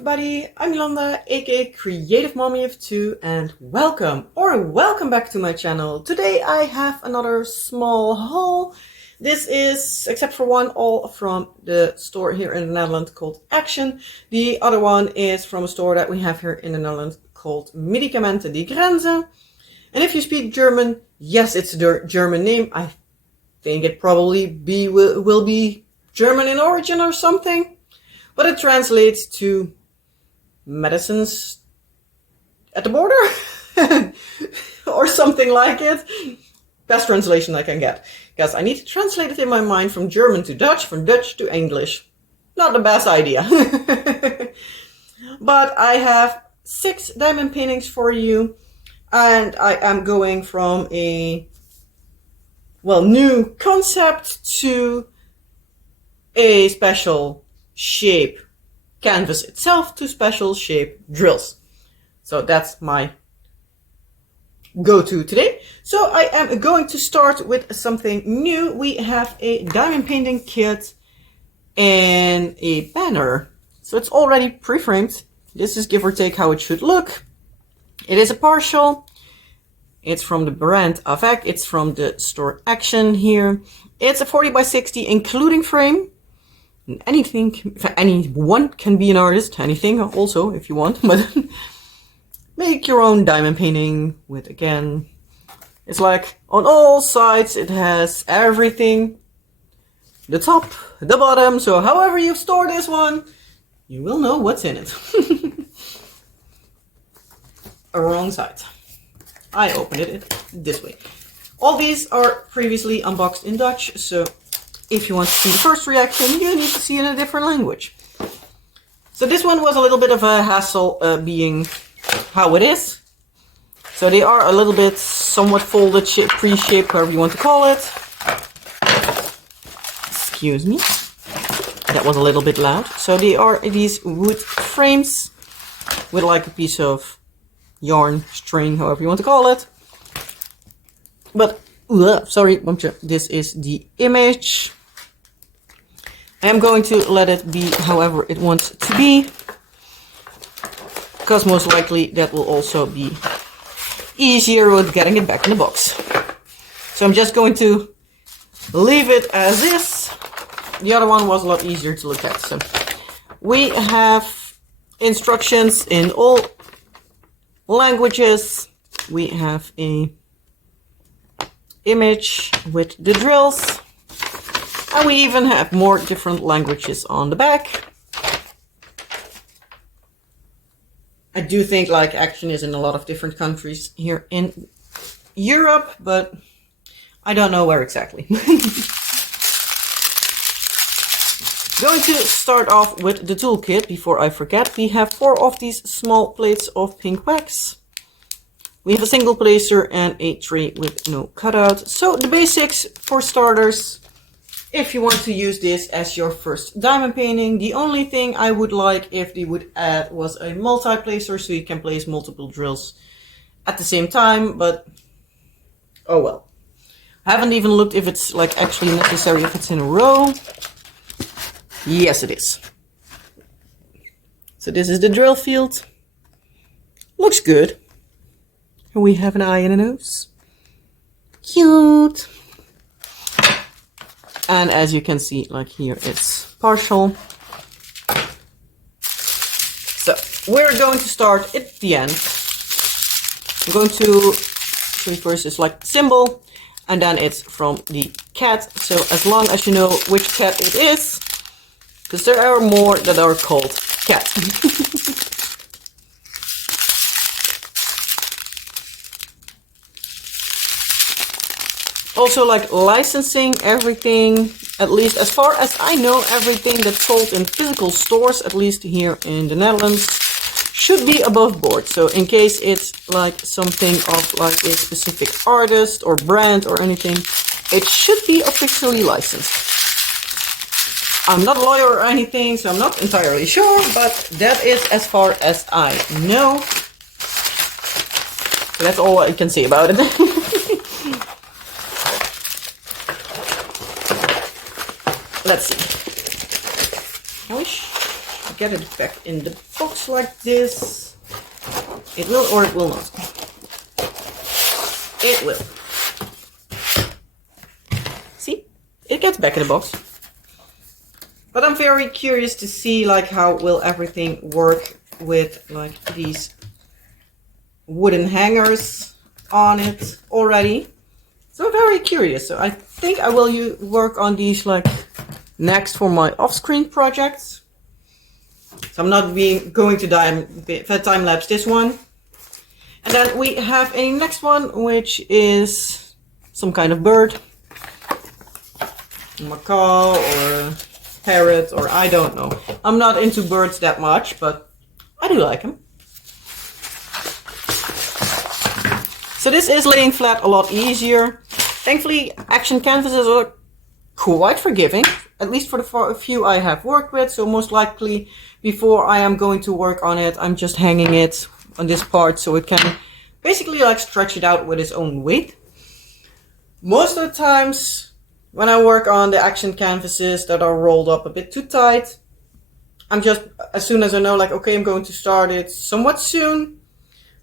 everybody, I'm Yolanda, aka Creative Mommy of Two, and welcome back to my channel. Today I have another small haul. This is, except for one, all from the store here in the Netherlands called Action. The other one is from a store that we have here in the Netherlands called Medicamenten die Grenzen. And if you speak German, yes, it's the German name. I think it probably will be German in origin or something. But it translates to medicines at the border or something like it. Best translation I can get. Because I need to translate it in my mind from German to Dutch, from Dutch to English. Not the best idea. But I have 6 diamond paintings for you. And I am going from a, new concept to a special shape canvas itself to special shape drills. So that's my go-to today. So I am going to start with something new. We have a diamond painting kit and a banner. So it's already pre-framed. This is give or take how it should look. It is a partial. It's from the brand Avec. It's from the store Action here. It's a 40 by 60 including frame. Anyone can be an artist, anything also if you want, but make your own diamond painting with, again, it's like on all sides it has everything, the top, the bottom, so however you store this one, you will know what's in it. Wrong side. I opened it this way. All these are previously unboxed in Dutch, so if you want to see the first reaction, you need to see it in a different language. So this one was a little bit of a hassle being how it is. So they are a little bit somewhat folded, pre-shaped, however you want to call it. Excuse me. That was a little bit loud. So they are these wood frames with like a piece of yarn, string, however you want to call it. But, sorry, this is the image. I'm going to let it be however it wants to be, because most likely that will also be easier with getting it back in the box. So I'm just going to leave it as is. The other one was a lot easier to look at. So we have instructions in all languages. We have a image with the drills. And we even have more different languages on the back. I do think like Action is in a lot of different countries here in Europe, but I don't know where exactly. Going to start off with the toolkit before I forget. We have 4 of these small plates of pink wax. We have a single placer and a tray with no cutout. So the basics for starters. If you want to use this as your first diamond painting, the only thing I would like if they would add was a multi-placer so you can place multiple drills at the same time, but oh well. I haven't even looked if it's like actually necessary if it's in a row. Yes, it is. So this is the drill field. Looks good. And we have an eye and a nose. Cute. And as you can see, like here, it's partial. So we're going to start at the end. I'm going to show you first this like symbol, and then it's from the cat. So as long as you know which cat it is, because there are more that are called cat. Also, like licensing everything, at least as far as I know, everything that's sold in physical stores, at least here in the Netherlands, should be above board. So in case it's like something of like a specific artist or brand or anything, it should be officially licensed. I'm not a lawyer or anything, so I'm not entirely sure, but that is as far as I know. So that's all I can say about it. Let's see. I wish I get it back in the box like this. It will or it will not. It will. See? It gets back in the box. But I'm very curious to see like how will everything work with like these wooden hangers on it already. So I'm very curious. So I think I will work on these like next for my off-screen projects. So I'm not going to time lapse this one. And then we have a next one, which is some kind of bird. A macaw or a parrot, or I don't know. I'm not into birds that much, but I do like them. So this is laying flat a lot easier. Thankfully, action canvases are quite forgiving, at least for the few I have worked with. So most likely, before I am going to work on it, I'm just hanging it on this part so it can basically like stretch it out with its own weight. Most of the times, when I work on the action canvases that are rolled up a bit too tight, I'm just, as soon as I know like, okay, I'm going to start it somewhat soon,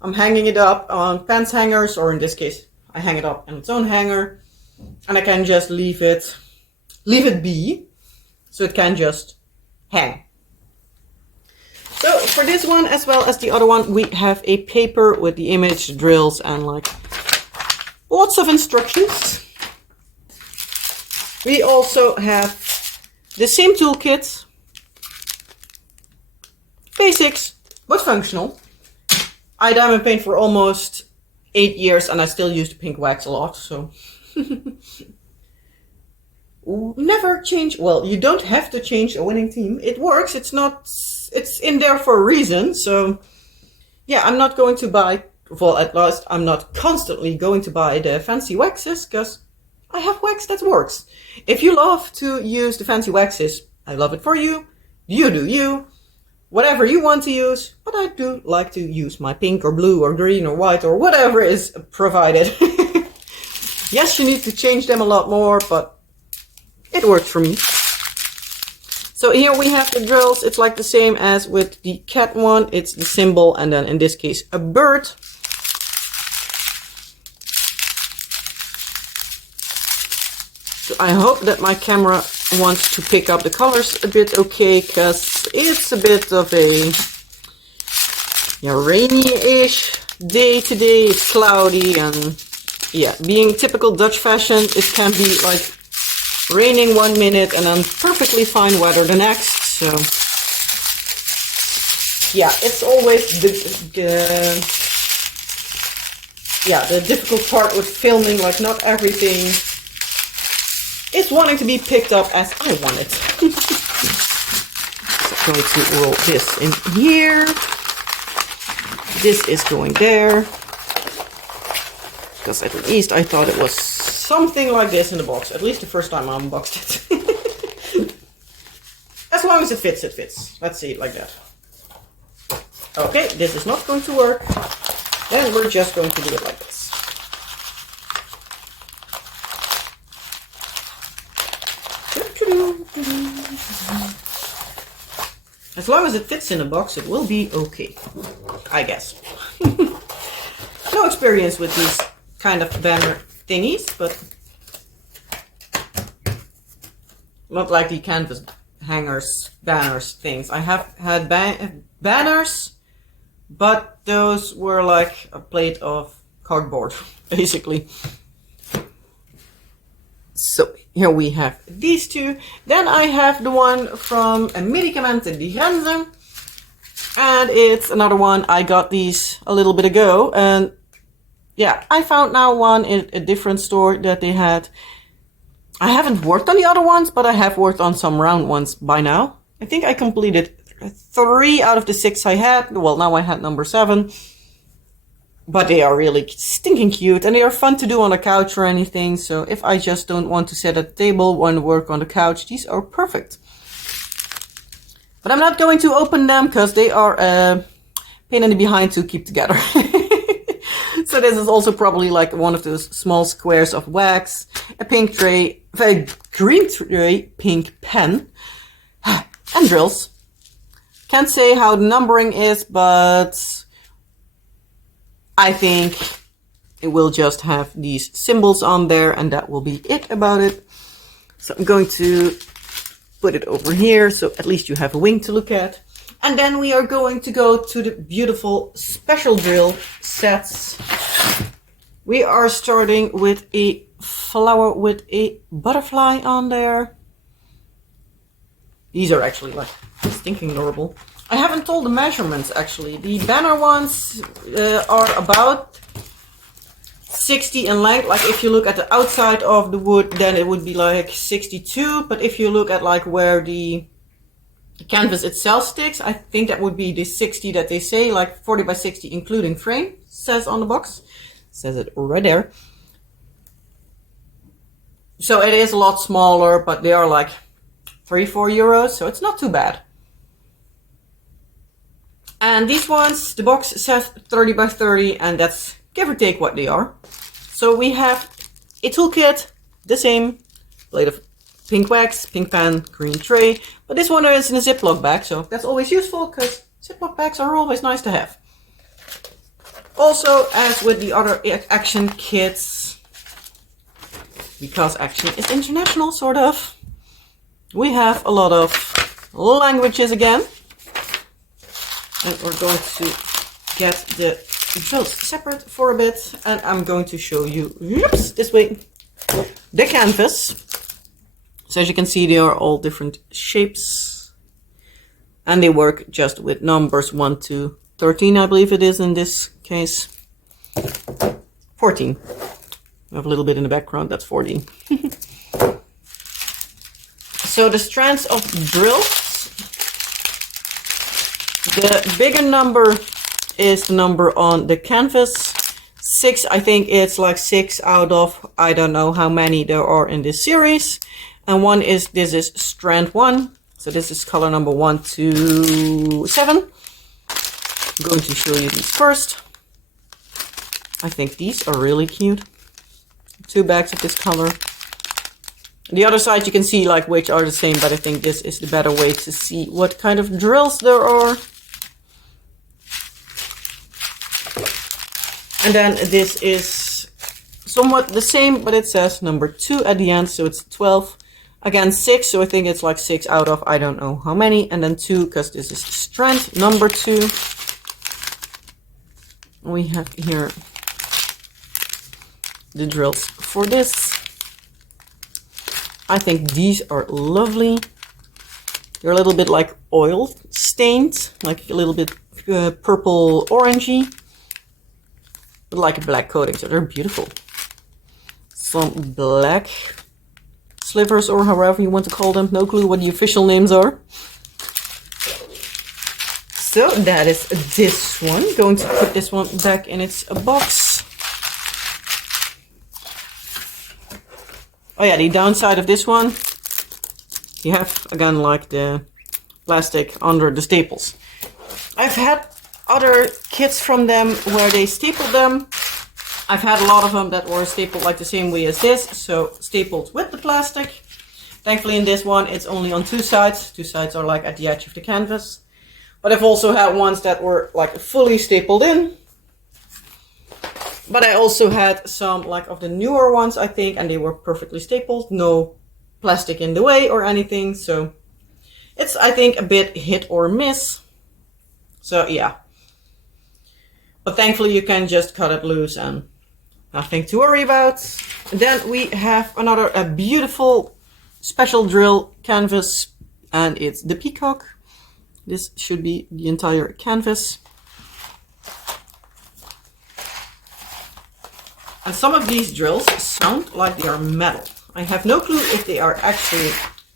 I'm hanging it up on pants hangers, or in this case, I hang it up on its own hanger, and I can just leave it be, so it can just hang. So for this one, as well as the other one, we have a paper with the image, drills, and like lots of instructions. We also have the same toolkit, basics, but functional. I diamond paint for almost 8 years and I still use the pink wax a lot, so never change. Well, you don't have to change a winning team. It works. It's in there for a reason. So yeah, I'm not going to buy, well, at last, I'm not constantly going to buy the fancy waxes because I have wax that works. If you love to use the fancy waxes, I love it for you. You do you. Whatever you want to use, but I do like to use my pink or blue or green or white or whatever is provided. Yes, you need to change them a lot more, but it works for me. So here we have the drills. It's like the same as with the cat one. It's the symbol and then in this case a bird. So I hope that my camera wants to pick up the colors a bit okay, because it's a bit of a rainy-ish day today. It's cloudy and yeah, being typical Dutch fashion, it can be like raining 1 minute and then perfectly fine weather the next. So yeah, it's always the difficult part with filming. Like not everything is wanting to be picked up as I want it. So I'm going to roll this in here. This is going there. Because at least I thought it was something like this in the box. At least the first time I unboxed it. As long as it fits, it fits. Let's see it like that. Okay, this is not going to work. Then we're just going to do it like this. As long as it fits in the box, it will be okay, I guess. No experience with these kind of banner thingies, but not like the canvas hangers, banners things. I have had banners, but those were like a plate of cardboard, basically. So here we have these two. Then I have the one from Medicamenten die Grenzen. And it's another one. I got these a little bit ago. And yeah, I found now one in a different store that they had. I haven't worked on the other ones, but I have worked on some round ones by now. I think I completed 3 out of the 6 I had. Well, now I had number 7. But they are really stinking cute and they are fun to do on a couch or anything. So if I just don't want to sit at the table and work on the couch, these are perfect. But I'm not going to open them because they are a pain in the behind to keep together. So this is also probably like one of those small squares of wax, a pink tray, a green tray, pink pen, and drills. Can't say how the numbering is, but I think it will just have these symbols on there, and that will be it about it. So I'm going to put it over here, so at least you have a wing to look at. And then we are going to go to the beautiful special drill sets. We are starting with a flower with a butterfly on there. These are actually like stinking adorable. I haven't told the measurements actually. The banner ones are about 60 in length. Like if you look at the outside of the wood, then it would be like 62. But if you look at like where the canvas itself sticks, I think that would be the 60 that they say, like 40 by 60 including frame, says on the box. Says it right there. So it is a lot smaller, but they are like 3-4 euros, so it's not too bad. And these ones, the box says 30 by 30, and that's give or take what they are. So we have a toolkit, the same, blade of pink wax, pink pen, green tray, but this one is in a Ziploc bag, so that's always useful because Ziploc bags are always nice to have. Also, as with the other action kits, because action is international, sort of, we have a lot of languages again. And we're going to get the drills separate for a bit. And I'm going to show you, whoops, this way, the canvas. So as you can see, they are all different shapes. And they work just with numbers 1 to 13, I believe it is in this case. 14. We have a little bit in the background, that's 14. So the strands of drills. The bigger number is the number on the canvas. 6, I think it's like 6 out of, I don't know how many there are in this series. And one is, this is strand 1. So this is color number 1 to 7. I'm going to show you these first. I think these are really cute. 2 bags of this color. The other side you can see like which are the same, but I think this is the better way to see what kind of drills there are. And then this is somewhat the same, but it says number 2 at the end, so it's 12. Again, 6, so I think it's like 6 out of I don't know how many. And then 2, because this is strand number 2. We have here the drills for this. I think these are lovely. They're a little bit like oil stained, like a little bit purple orangey, but like a black coating, so they're beautiful. Some black slivers, or however you want to call them. No clue what the official names are. So that is this one. Going to put this one back in its box. Oh yeah, the downside of this one, you have again like the plastic under the staples. I've had other kits from them where they stapled them. I've had a lot of them that were stapled like the same way as this, so stapled with the plastic. Thankfully in this one it's only on 2 sides. 2 sides are like at the edge of the canvas. But I've also had ones that were like fully stapled in. But I also had some like of the newer ones, I think, and they were perfectly stapled. No plastic in the way or anything. So it's, I think, a bit hit or miss. So yeah. But thankfully you can just cut it loose and nothing to worry about. And then we have another beautiful special drill canvas. And it's the peacock. This should be the entire canvas. And some of these drills sound like they are metal. I have no clue if they are actually,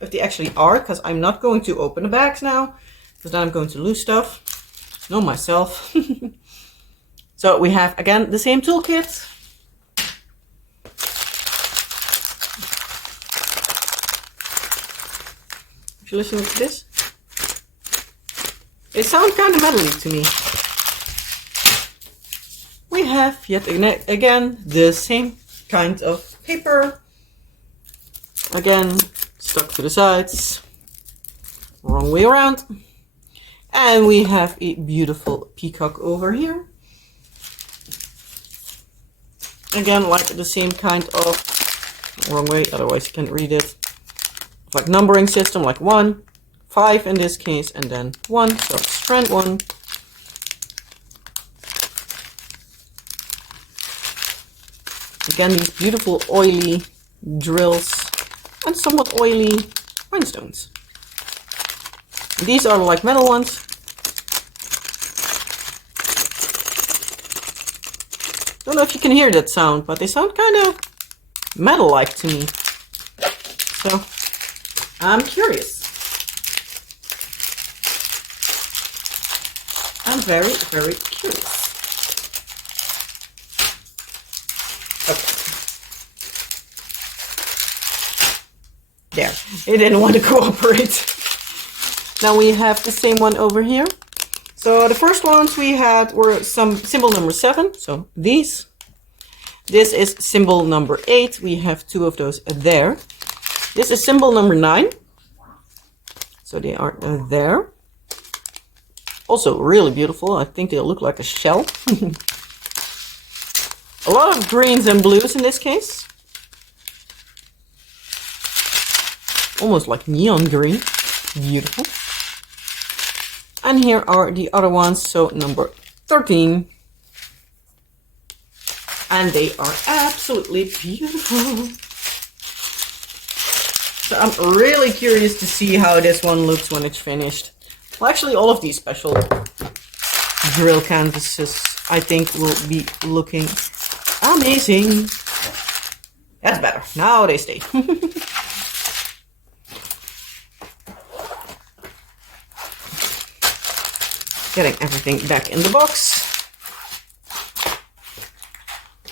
if they actually are, because I'm not going to open the bags now, because then I'm going to lose stuff. Know myself. So we have again the same toolkit. If you listen to this, they sound kind of metally to me. We have yet again the same kind of paper. Again, stuck to the sides. Wrong way around. And we have a beautiful peacock over here. Again, like the same kind of, wrong way, otherwise you can't read it. Like numbering system, like 1, 5 in this case, and then 1, so strand 1. Again, these beautiful oily drills and somewhat oily rhinestones. These are like metal ones. Don't know if you can hear that sound, but they sound kind of metal-like to me. So, I'm curious. I'm very, very curious. Okay. There. It didn't want to cooperate. Now we have the same one over here. So the first ones we had were some symbol number 7. So these. This is symbol number 8. We have 2 of those there. This is symbol number 9. So they are there. Also really beautiful. I think they look like a shell. A lot of greens and blues in this case. Almost like neon green. Beautiful. And here are the other ones, so number 13. And they are absolutely beautiful. So I'm really curious to see how this one looks when it's finished. Well, actually all of these special drill canvases I think will be looking amazing. That's better. Now they stay. Getting everything back in the box.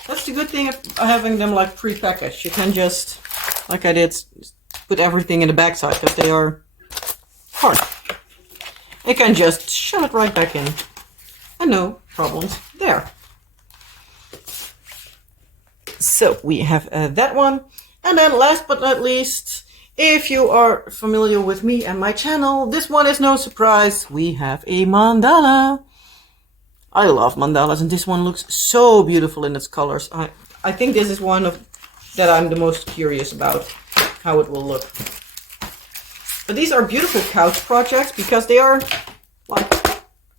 That's the good thing of having them like pre-packaged. You can just, like I did, put everything in the backside because they are hard. You can just shove it right back in. And no problems there. So we have that one. And then last but not least, if you are familiar with me and my channel, this one is no surprise. We have a mandala. I love mandalas and this one looks so beautiful in its colors. I think this is one of that I'm the most curious about how it will look. But these are beautiful couch projects because they are like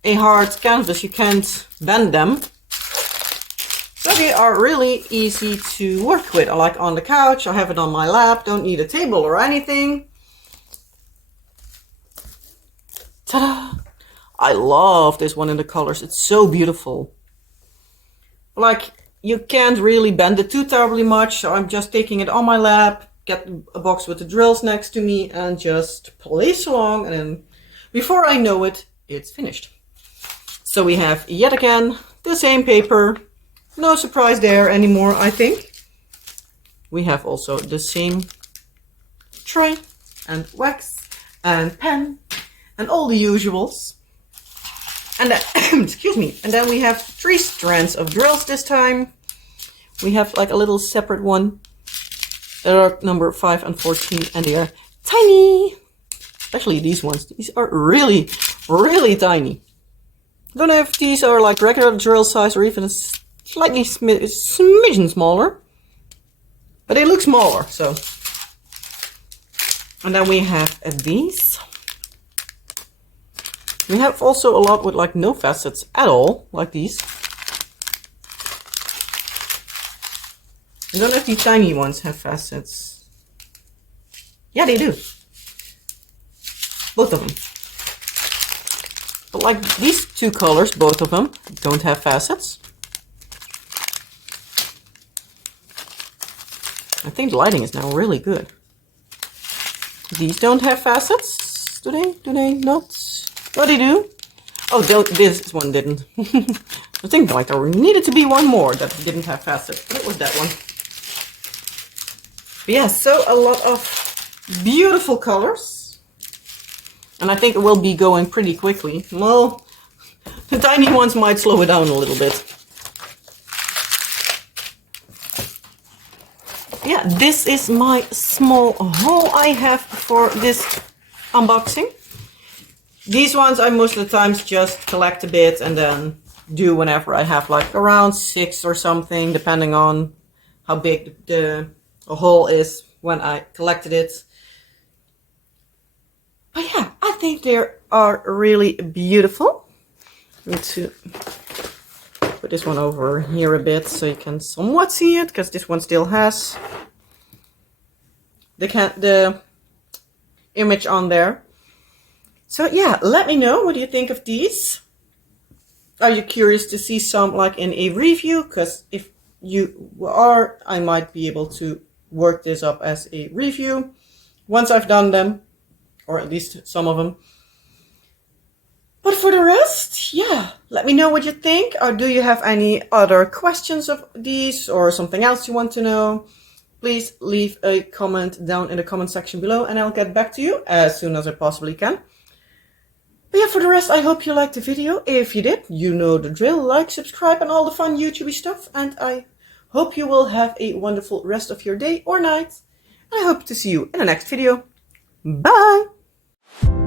a hard canvas. You can't bend them. So they are really easy to work with. I like on the couch, I have it on my lap, don't need a table or anything. Ta-da! I love this one in the colors, it's so beautiful. Like, you can't really bend it too terribly much, so I'm just taking it on my lap, get a box with the drills next to me, and just place along, and then before I know it, it's finished. So we have, yet again, the same paper. No surprise there anymore, I think. We have also the same tray and wax and pen and all the usuals. And then, excuse me, and then we have 3 strands of drills this time. We have like a little separate one. There are number 5 and 14 and they are tiny. Especially these ones. These are really, really tiny. I don't know if these are like regular drill size or even a slightly smidgen smaller, but they look smaller, so. And then we have these. We have also a lot with like no facets at all, like these. I don't know if the tiny ones have facets. Yeah, they do. Both of them. But like these 2 colors, both of them, don't have facets. I think the lighting is now really good. These don't have facets, do they? Do they not? Oh, they do. Oh, this one didn't. I think like there needed to be one more that didn't have facets, but it was that one. But yeah, so a lot of beautiful colors. And I think it will be going pretty quickly. Well, the tiny ones might slow it down a little bit. Yeah, this is my small haul I have for this unboxing. These ones I most of the times just collect a bit and then do whenever I have like around 6 or something, depending on how big the haul is when I collected it. But yeah, I think they are really beautiful. I need to put this one over here a bit so you can somewhat see it, because this one still has the image on there. So yeah, let me know, what do you think of these? Are you curious to see some like in a review? Because if you are, I might be able to work this up as a review once I've done them, or at least some of them. But for the rest, yeah, let me know what you think. Or do you have any other questions of these or something else you want to know? Please leave a comment down in the comment section below and I'll get back to you as soon as I possibly can. But yeah, for the rest, I hope you liked the video. If you did, you know the drill. Like, subscribe, and all the fun YouTube stuff. And I hope you will have a wonderful rest of your day or night. And I hope to see you in the next video. Bye!